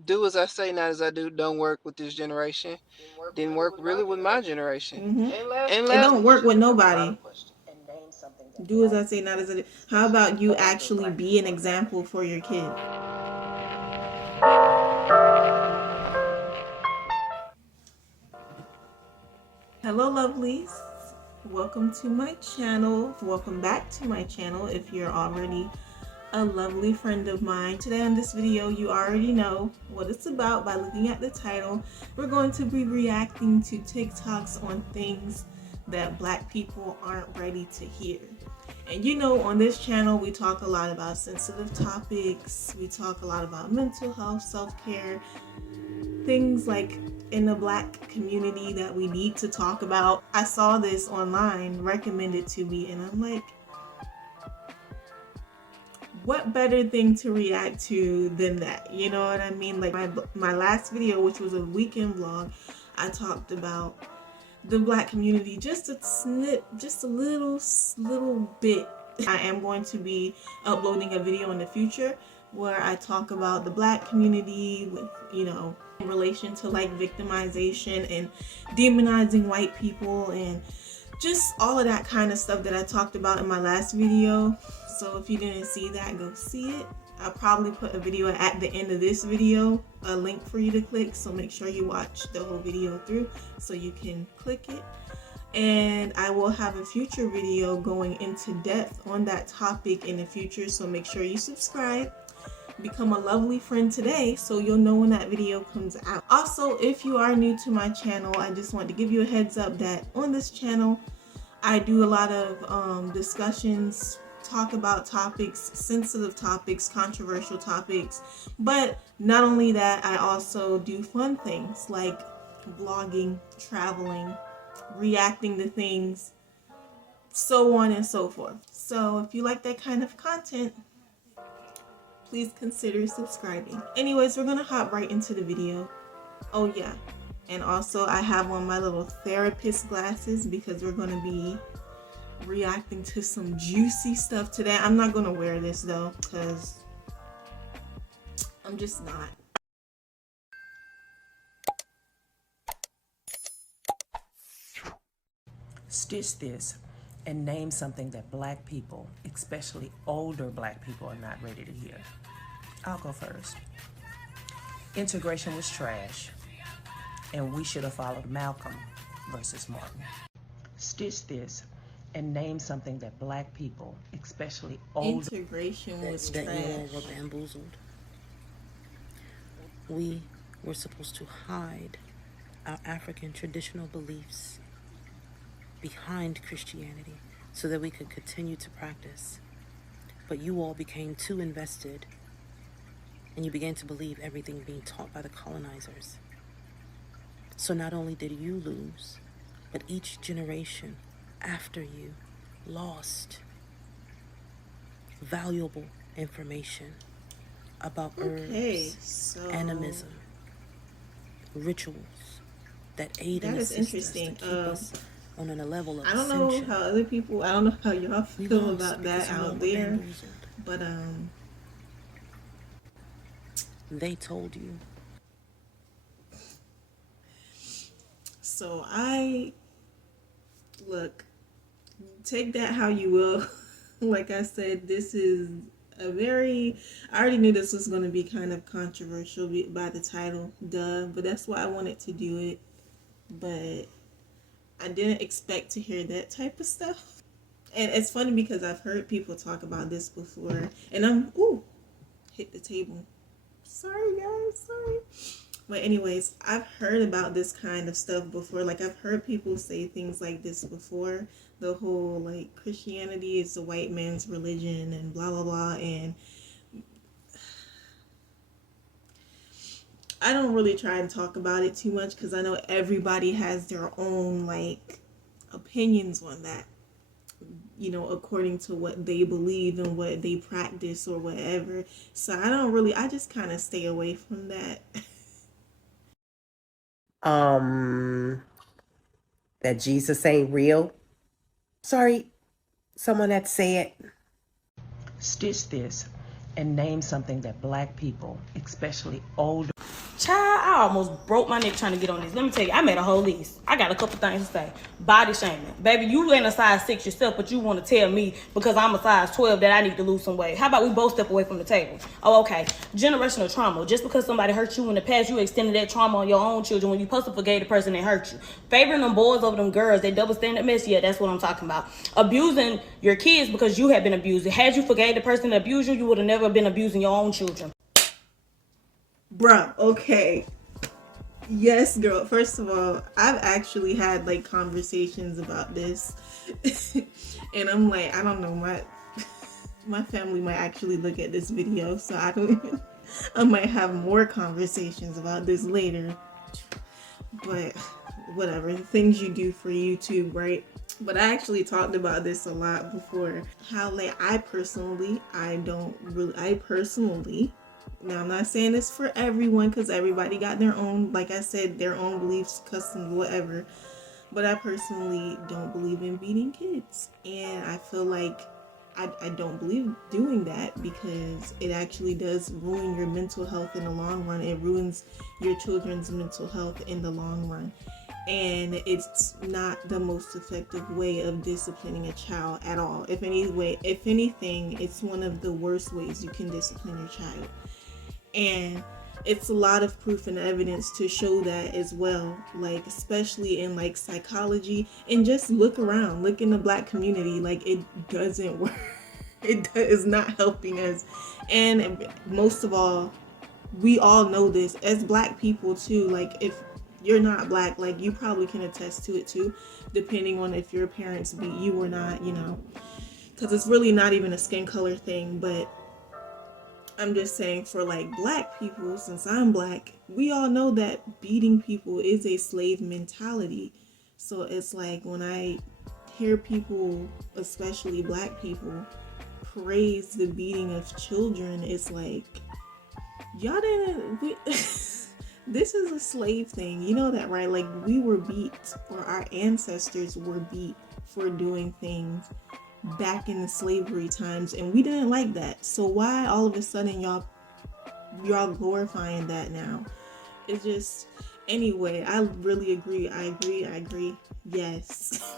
do as I say, not as I do, don't work with this generation. Didn't work really with my generation. It don't work with nobody. Do as I say, not as I do. How about you actually be an example for your kid? Hello, lovelies. Welcome to my channel. Welcome back to my channel if you're already a lovely friend of mine. Today on this video, you already know what it's about by looking at the title. We're going to be reacting to TikToks on things that Black people aren't ready to hear. And you know, on this channel, we talk a lot about sensitive topics. We talk a lot about mental health, self-care, things like in the Black community that we need to talk about. I saw this online, recommended to me, and I'm like, what better thing to react to than that? You know what I mean? Like my last video, which was a weekend vlog, I talked about the Black community, just a snip, just a little bit. I am going to be uploading a video in the future where I talk about the Black community with, you know, in relation to like victimization and demonizing white people and just all of that kind of stuff that I talked about in my last video. So if you didn't see that, go see it. I'll probably put a video at the end of this video, a link for you to click, so make sure you watch the whole video through so you can click it. And I will have a future video going into depth on that topic in the future, so make sure you subscribe. Become a lovely friend today so you'll know when that video comes out. Also, if you are new to my channel, I just want to give you a heads up that on this channel I do a lot of discussions, talk about topics, sensitive topics, controversial topics, but not only that, I also do fun things like vlogging, traveling, reacting to things, so on and so forth. So if you like that kind of content, please consider subscribing. Anyways, we're gonna hop right into the video. Oh yeah, and also I have on my little therapist glasses because we're gonna be reacting to some juicy stuff today. I'm not gonna wear this though because I'm just not. Stitch this and name something that Black people, especially older Black people, are not ready to hear. I'll go first. Integration was trash, and we should have followed Malcolm versus Martin. Stitch this and name something that Black people, especially older... Integration was trash. That you all were bamboozled. We were supposed to hide our African traditional beliefs behind Christianity so that we could continue to practice. But you all became too invested and you began to believe everything being taught by the colonizers. So not only did you lose, but each generation after you lost valuable information about herbs, animism, rituals that aid and assist us to keep us on a level of I don't know how other people, I don't know how y'all feel about that out there, but they told you. So look, take that how you will. Like I said, this is I already knew this was going to be kind of controversial by the title, duh, but that's why I wanted to do it. But I didn't expect to hear that type of stuff. And it's funny because I've heard people talk about this before, and hit the table. Sorry guys, sorry. But anyways, I've heard about this kind of stuff before. Like, I've heard people say things like this before. The whole, like, Christianity is the white man's religion and blah, blah, blah. And I don't really try and talk about it too much because I know everybody has their own, like, opinions on that. You know, according to what they believe and what they practice or whatever. So I just kind of stay away from that. That Jesus ain't real. Sorry, someone that said. Stitch this and name something that Black people, especially older... Child, I almost broke my neck trying to get on this. Let me tell you, I made a whole list. I got a couple things to say. Body shaming. Baby, you ain't a size 6 yourself, but you want to tell me because I'm a size 12 that I need to lose some weight. How about we both step away from the table? Oh, okay. Generational trauma. Just because somebody hurt you in the past, you extended that trauma on your own children when you supposed to forgave the person that hurt you. Favoring them boys over them girls, that double standard mess, yeah, that's what I'm talking about. Abusing your kids because you have been abused. Had you forgave the person that abused you, you would have never been abusing your own children. Bruh, okay. Yes, girl. First of all, I've actually had like conversations about this. And I'm like, I don't know, my family might actually look at this video, so I don't even I might have more conversations about this later. But whatever, things you do for YouTube, right? But I actually talked about this a lot before. How like I personally, now I'm not saying this for everyone because everybody got their own, like I said, their own beliefs, customs, whatever. But I personally don't believe in beating kids. And I feel like I don't believe doing that because it actually does ruin your mental health in the long run. It ruins your children's mental health in the long run. And it's not the most effective way of disciplining a child at all. If anything, it's one of the worst ways you can discipline your child. And it's a lot of proof and evidence to show that as well, like especially in like psychology. And just look around, look in the Black community, like it doesn't work. It is not helping us. And most of all, we all know this as Black people too. Like if you're not Black, like you probably can attest to it too, depending on if your parents beat you or not, you know, because it's really not even a skin color thing. But I'm just saying, for like Black people, since I'm Black, we all know that beating people is a slave mentality. So it's like when I hear people, especially Black people, praise the beating of children, it's like, y'all didn't this is a slave thing, you know that, right? Like we were beat, or our ancestors were beat for doing things back in the slavery times, and we didn't like that. So why all of a sudden y'all glorifying that now? It's just, anyway, I really agree. I agree. Yes.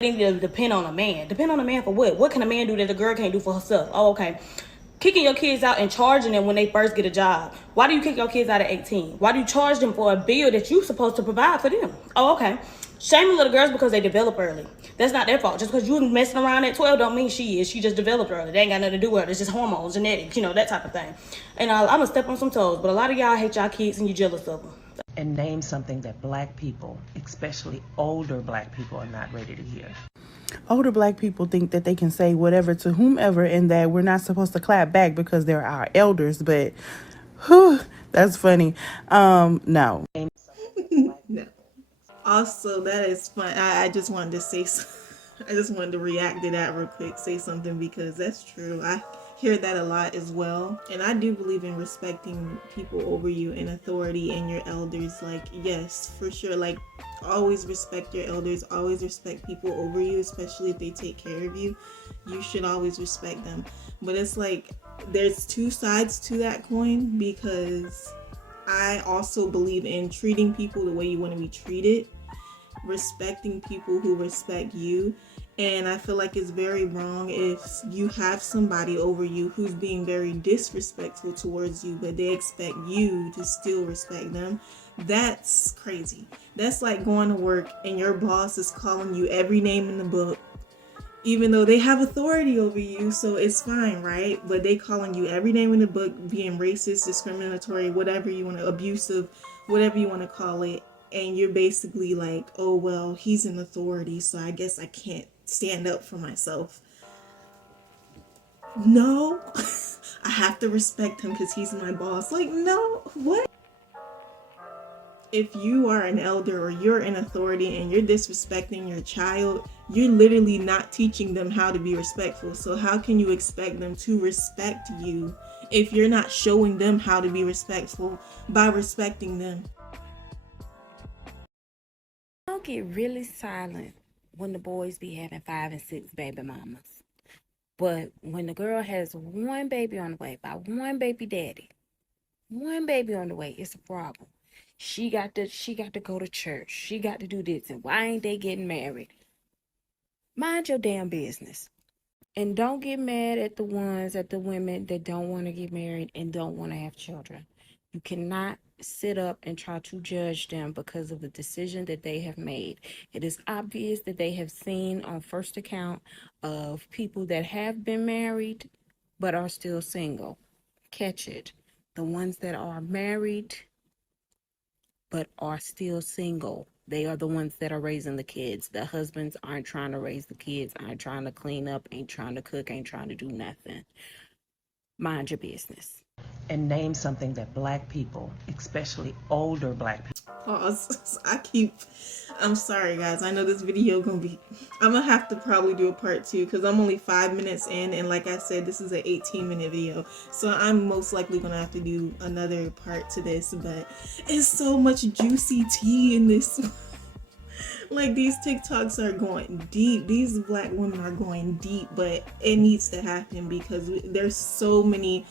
Need to depend on a man. Depend on a man for what? What can a man do that a girl can't do for herself? Oh, okay. Kicking your kids out and charging them when they first get a job. Why do you kick your kids out at 18? Why do you charge them for a bill that you're supposed to provide for them? Oh, okay. Shaming little girls because they develop early. That's not their fault. Just because you messing around at 12 don't mean she is. She just developed early. They ain't got nothing to do with it. It's just hormones, genetics, you know, that type of thing. And I'm going to step on some toes, but a lot of y'all hate y'all kids and you're jealous of them. And name something that Black people, especially older Black people, are not ready to hear. Older Black people think that they can say whatever to whomever and that we're not supposed to clap back because they're our elders. But, whew, that's funny. No. No. Also, that is fun. I just wanted to say, I just wanted to react to that real quick, say something, because that's true. I hear that a lot as well. And I do believe in respecting people over you in authority and your elders. Like, yes, for sure. Like, always respect your elders. Always respect people over you, especially if they take care of you. You should always respect them. But it's like, there's two sides to that coin, because I also believe in treating people the way you want to be treated, respecting people who respect you. And I feel like it's very wrong if you have somebody over you who's being very disrespectful towards you, but they expect you to still respect them. That's crazy. That's like going to work and your boss is calling you every name in the book, even though they have authority over you, so it's fine, right? But they calling you every name in the book, being racist, discriminatory, whatever you want to, abusive, whatever you want to call it. And you're basically like, oh, well, he's an authority, so I guess I can't stand up for myself. No, I have to respect him because he's my boss. Like, no, what? If you are an elder or you're in authority and you're disrespecting your child, you're literally not teaching them how to be respectful. So how can you expect them to respect you if you're not showing them how to be respectful by respecting them? Don't get really silent when the boys be having 5 and 6 baby mamas. But when the girl has one baby on the way by one baby daddy, One baby on the way, it's a problem. She got to go to church. She got to do this. And why ain't they getting married? Mind your damn business. And don't get mad at the women that don't want to get married and don't want to have children. You cannot sit up and try to judge them because of the decision that they have made. It is obvious that they have seen on first account of people that have been married but are still single. Catch it. The ones that are married but are still single, they are the ones that are raising the kids. The husbands aren't trying to raise the kids, aren't trying to clean up, ain't trying to cook, ain't trying to do nothing. Mind your business. And name something that black people, especially older black people. Pause. I'm sorry guys. I know this video I'm gonna have to probably do a part 2 because I'm only 5 minutes in, and like I said, this is an 18-minute video. So I'm most likely gonna have to do another part to this, but it's so much juicy tea in this. Like, these TikToks are going deep. These black women are going deep, but it needs to happen because there's so many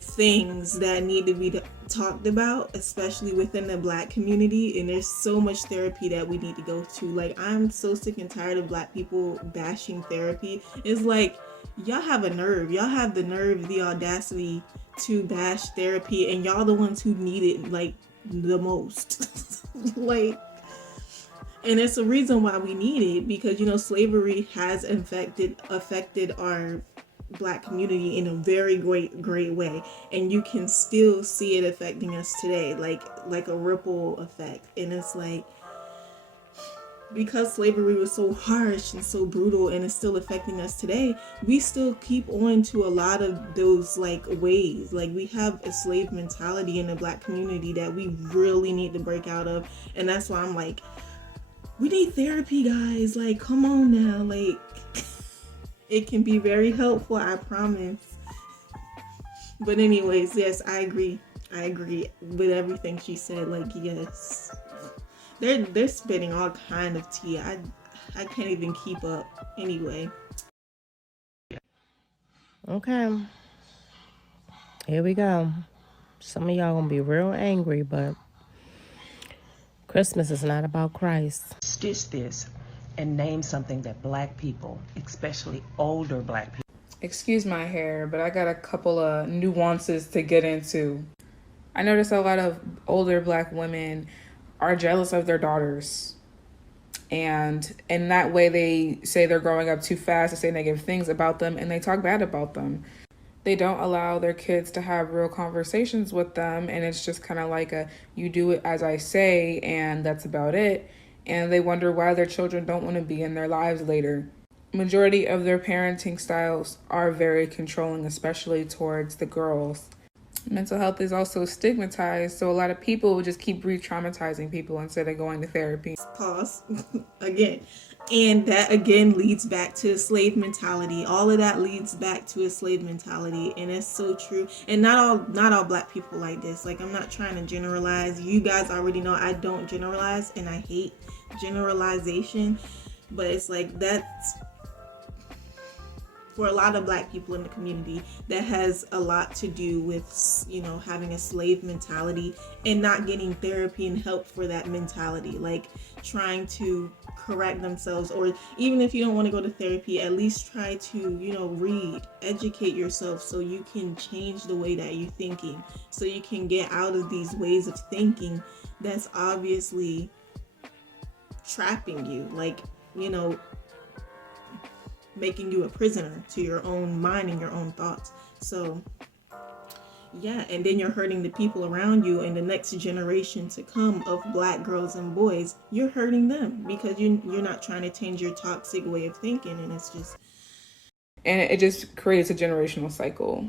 things that need to be talked about, especially within the black community, and there's so much therapy that we need to go to. Like, I'm so sick and tired of black people bashing therapy. It's like, y'all have a nerve. Y'all have the nerve, the audacity to bash therapy, and y'all the ones who need it, like, the most. Like, and it's a reason why we need it, because slavery has affected our black community in a very great way, and you can still see it affecting us today, like a ripple effect. And it's like, because slavery was so harsh and so brutal and it's still affecting us today, we still keep on to a lot of those like ways. Like, we have a slave mentality in the black community that we really need to break out of. And that's why I'm like, we need therapy, guys. Like, come on now. Like, it can be very helpful, I promise. But anyways, yes, I agree with everything she said. Like, yes, they're spitting all kind of tea. I can't even keep up. Anyway. Okay, here we go. Some of y'all gonna be real angry, but Christmas is not about Christ. Stitch this and name something that black people, especially older black people. Excuse my hair, but I got a couple of nuances to get into. I notice a lot of older black women are jealous of their daughters. And in that way, they say they're growing up too fast, they say negative things about them, and they talk bad about them. They don't allow their kids to have real conversations with them, and it's just kind of like you do it as I say, and that's about it. And they wonder why their children don't want to be in their lives later. Majority of their parenting styles are very controlling, especially towards the girls. Mental health is also stigmatized, so a lot of people just keep re-traumatizing people instead of going to therapy. Pause. Again. And that again leads back to a slave mentality. All of that leads back to a slave mentality, and it's so true. And not all black people like this. Like, I'm not trying to generalize. You guys already know I don't generalize, and I hate generalization. But it's like, that's, for a lot of black people in the community, that has a lot to do with, having a slave mentality and not getting therapy and help for that mentality. Like, trying to correct themselves, or even if you don't want to go to therapy, at least try to, read, educate yourself so you can change the way that you're thinking, so you can get out of these ways of thinking that's obviously trapping you. Like, making you a prisoner to your own mind and your own thoughts. So yeah, and then you're hurting the people around you, and the next generation to come of black girls and boys, you're hurting them because you're not trying to change your toxic way of thinking. And it's just, And it just creates a generational cycle.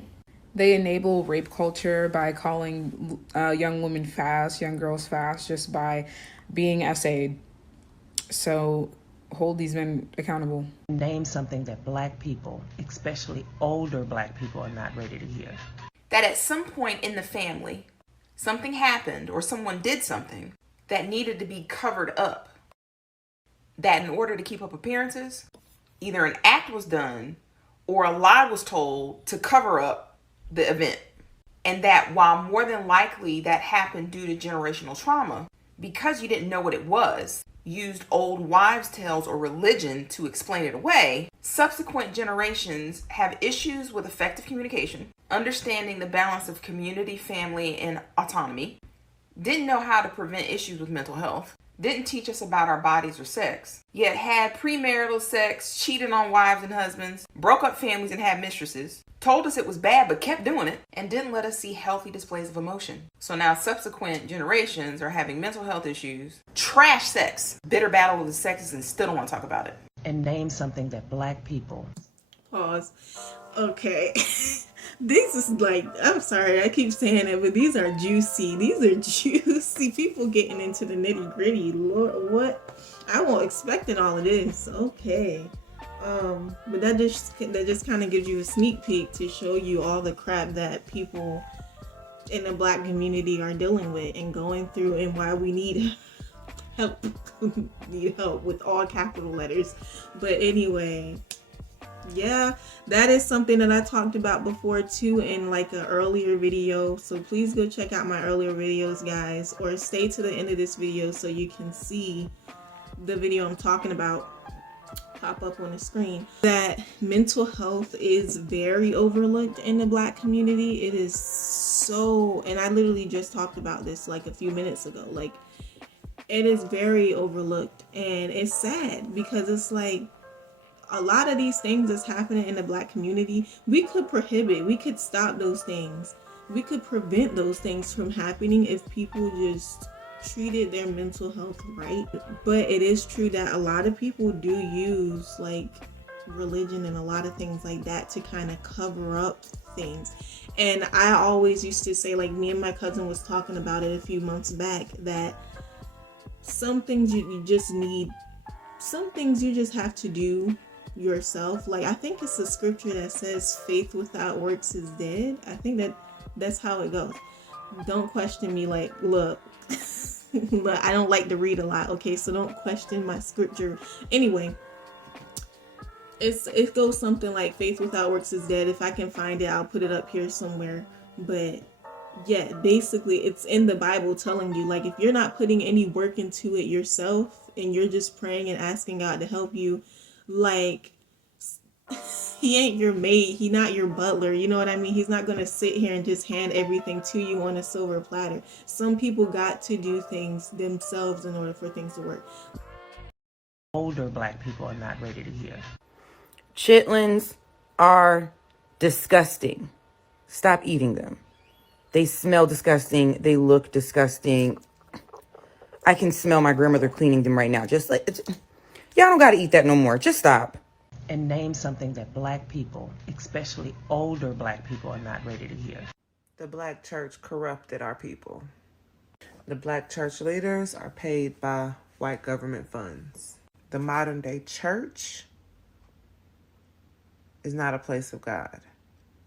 They enable rape culture by calling young women fast, young girls fast, just by being essayed. So hold these men accountable. Name something that black people, especially older black people, are not ready to hear. That at some point in the family, something happened or someone did something that needed to be covered up. That in order to keep up appearances, either an act was done or a lie was told to cover up the event. And that while more than likely that happened due to generational trauma, because you didn't know what it was, used old wives' tales or religion to explain it away, subsequent generations have issues with effective communication, understanding the balance of community, family, and autonomy, didn't know how to prevent issues with mental health, didn't teach us about our bodies or sex, yet had premarital sex, cheated on wives and husbands, broke up families and had mistresses, told us it was bad but kept doing it, and didn't let us see healthy displays of emotion. So now subsequent generations are having mental health issues, trash sex, bitter battle of the sexes, and still don't want to talk about it. And name something that black people. Pause. Okay. These is like, I'm sorry, I keep saying it, but these are juicy. These are juicy. People getting into the nitty gritty. Lord, what? I wasn't expecting all of this. Okay. But that just kind of gives you a sneak peek to show you all the crap that people in the black community are dealing with and going through, and why we need help. Need help with all capital letters. But anyway, yeah, that is something that I talked about before too in like an earlier video. So please go check out my earlier videos, guys, or stay to the end of this video so you can see the video I'm talking about pop up on the screen. That mental health is very overlooked in the black community. It is so, and I literally just talked about this like a few minutes ago. Like, it is very overlooked, and it's sad because it's like a lot of these things that's happening in the black community, we could prohibit, we could stop those things, we could prevent those things from happening if people just treated their mental health right. But it is true that a lot of people do use like religion and a lot of things like that to kind of cover up things. And I always used to say, like, me and my cousin was talking about it a few months back, that some things you just need, some things you just have to do yourself. Like, I think it's a scripture that says faith without works is dead. I think that's how it goes. Don't question me, like, look. But I don't like to read a lot, okay, so don't question my scripture. Anyway, it goes something like faith without works is dead. If I can find it, I'll put it up here somewhere. But yeah, basically it's in the Bible telling you, like, if you're not putting any work into it yourself and you're just praying and asking God to help you, like, he ain't your maid, he not your butler, you know what I mean? He's not gonna sit here and just hand everything to you on a silver platter. Some people got to do things themselves in order for things to work. Older black people are not ready to hear. Chitlins are disgusting. Stop eating them. They smell disgusting. They look disgusting. I can smell my grandmother cleaning them right now. Just like, y'all don't gotta eat that no more. Just stop. And name something that black people, especially older black people, are not ready to hear. The black church corrupted our people. The black church leaders are paid by white government funds. The modern day church is not a place of God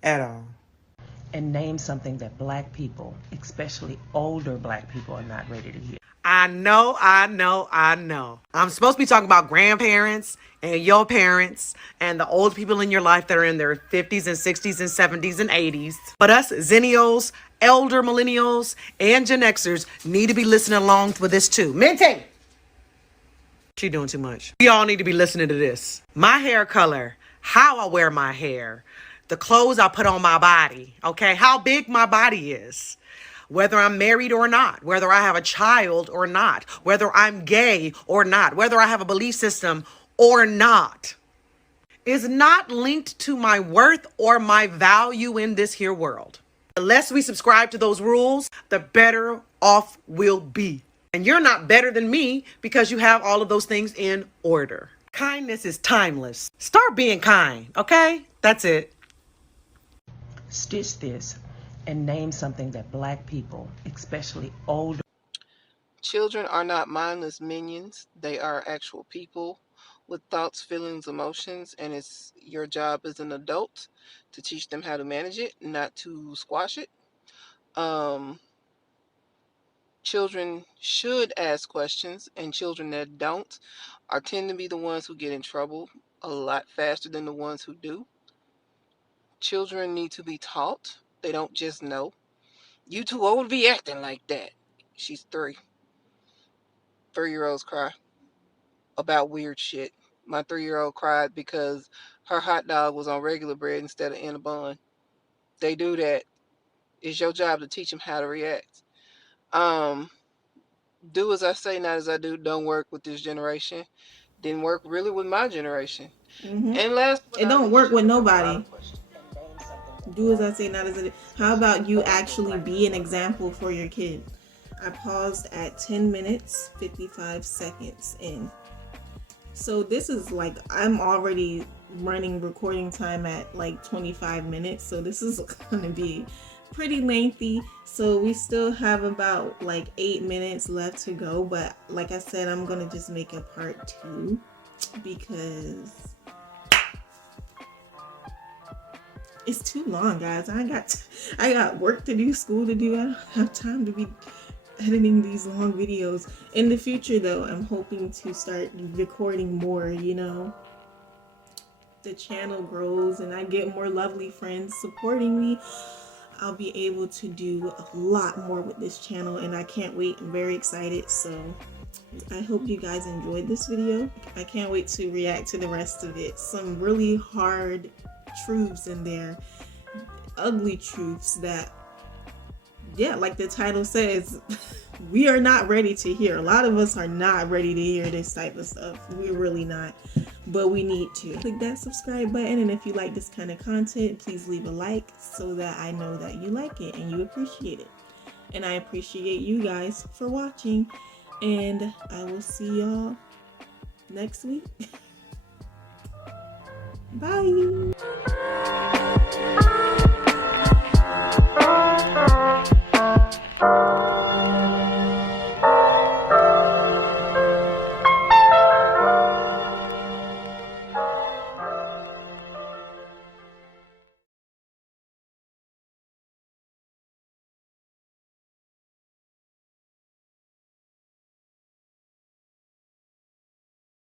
at all. And name something that black people, especially older black people, are not ready to hear. I know. I'm supposed to be talking about grandparents and your parents and the old people in your life that are in their 50s and 60s and 70s and 80s. But us Zennials, elder millennials, and Gen Xers need to be listening along with this too. Minty! She doing too much. We all need to be listening to this. My hair color, how I wear my hair, the clothes I put on my body, okay? How big my body is. Whether I'm married or not, whether I have a child or not, whether I'm gay or not, whether I have a belief system or not, is not linked to my worth or my value in this here world. The less we subscribe to those rules, the better off we'll be. And you're not better than me because you have all of those things in order. Kindness is timeless. Start being kind, okay? That's it. Stitch this and name something that black people, especially older. Children are not mindless minions. They are actual people with thoughts, feelings, emotions, and it's your job as an adult to teach them how to manage it, not to squash it. Children should ask questions, and children that don't tend to be the ones who get in trouble a lot faster than the ones who do. Children need to be taught. They don't just know. You too old to be acting like that. She's 3. 3-year-olds cry about weird shit. My 3-year-old cried because her hot dog was on regular bread instead of in a bun. They do that. It's your job to teach them how to react. Um, do as I say, not as I do. Don't work with this generation. Didn't work really with my generation. Mm-hmm. And last but It not don't least, work with nobody. Do as I say, not as I do. How about you actually be an example for your kid? I paused at 10 minutes, 55 seconds in. So this is like, I'm already running recording time at like 25 minutes. So this is going to be pretty lengthy. So we still have about like 8 minutes left to go. But like I said, I'm going to just make a part 2 because it's too long, guys. I got work to do, school to do. I don't have time to be editing these long videos. In the future, though, I'm hoping to start recording more, the channel grows and I get more lovely friends supporting me. I'll be able to do a lot more with this channel, and I can't wait. I'm very excited. So I hope you guys enjoyed this video. I can't wait to react to the rest of it. Some really hard truths in there, ugly truths that, yeah, like the title says, we are not ready to hear. A lot of us are not ready to hear this type of stuff. We're really not, but we need to. Click that subscribe button, and if you like this kind of content, please leave a like so that I know that you like it and you appreciate it. And I appreciate you guys for watching, and I will see y'all next week. Bye.